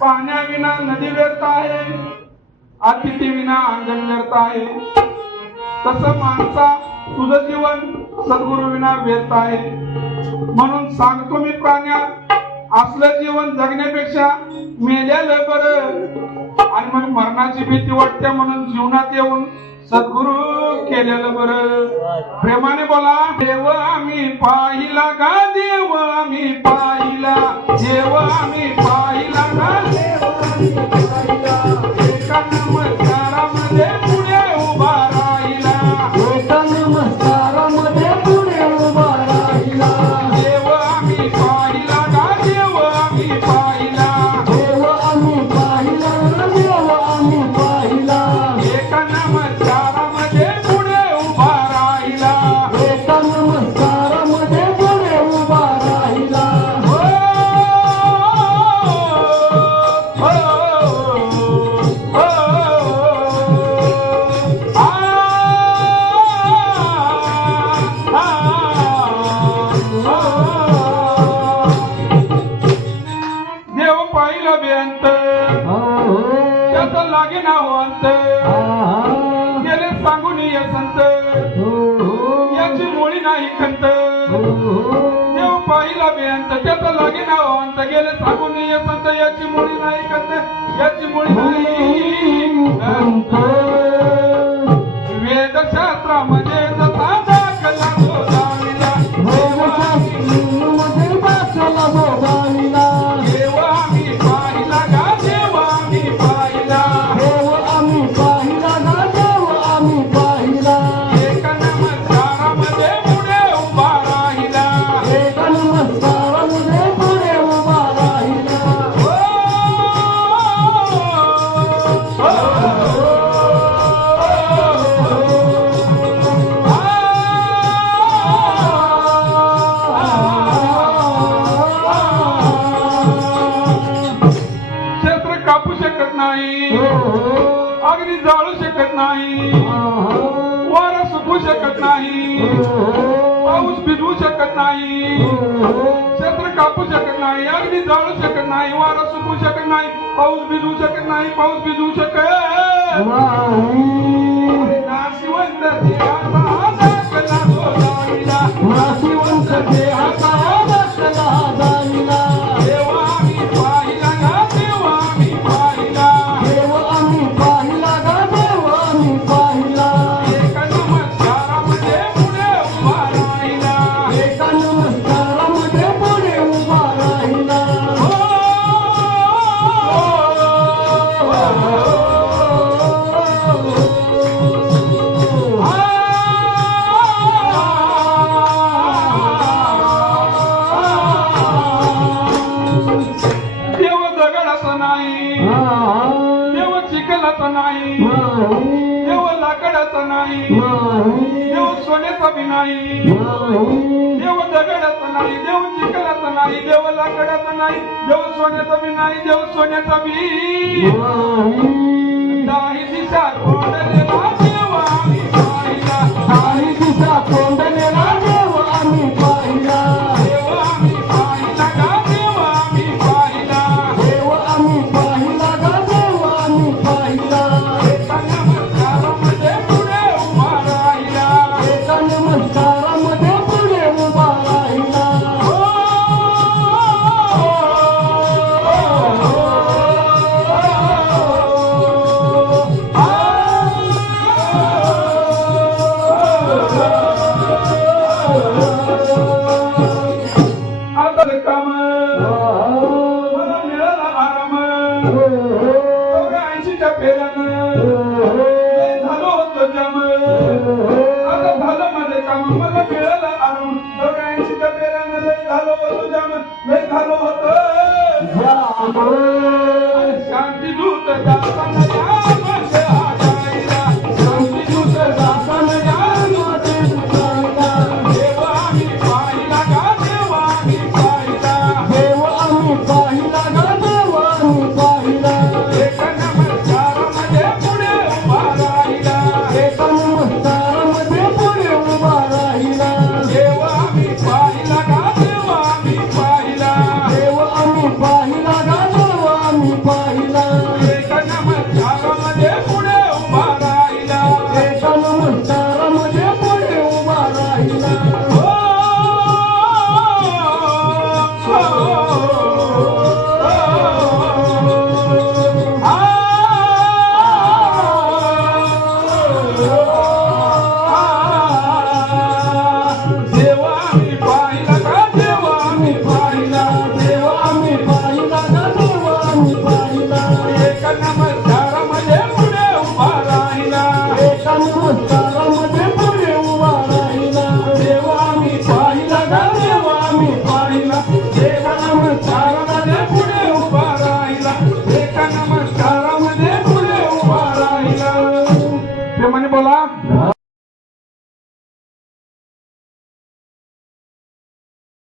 पाण्याविना नदी व्यर्थ आहे अतिथी विना अंगण व्यर्थ आहे. तस माणसा तुझं जीवन सद्गुरु विना व्यर्थ आहे. म्हणून सांगतो मी प्राण्या असलं जीवन जगण्यापेक्षा मेल्यालं बरं. आणि मग मरणाची भीती वाटते म्हणून जीवनात येऊन सद्गुरु केलेलं बरं. प्रेमाने बोला देव आम्ही पाहिला का देव आम्ही पाहिला? देव आम्ही पाहिला का देव आम्ही पाहिला? त्याचा लागे ना हो अंत गेले सांगून ये संत. याची मुळी नाही खंत. देव पाहिला बेअंत त्याचा लागे ना हो अंत. गेले सांगून भिजवू शकत नाही. क्षेत्र कापू शकत नाही अग्नी जाळू शकत नाही वारा सुकू शकत नाही पाऊस भिजवू शकत नाही पाऊस भिजवू शकत. नाही देव सोन्याचा बी नाही देव दगडाचा नाही देव चिखलाचा नाही देव लाकडाचा नाही देव सोन्याचा बी नाही देव सोन्याचा बी नाही दिशा फेऱ्यानं लय झालं होतं जाम आता झालं मध्ये काम मला मिळालं आराम ऐंशीच्या फेऱ्यानं लय झालं होतं जाम लय झालं होतं. शांती दूत दासानं と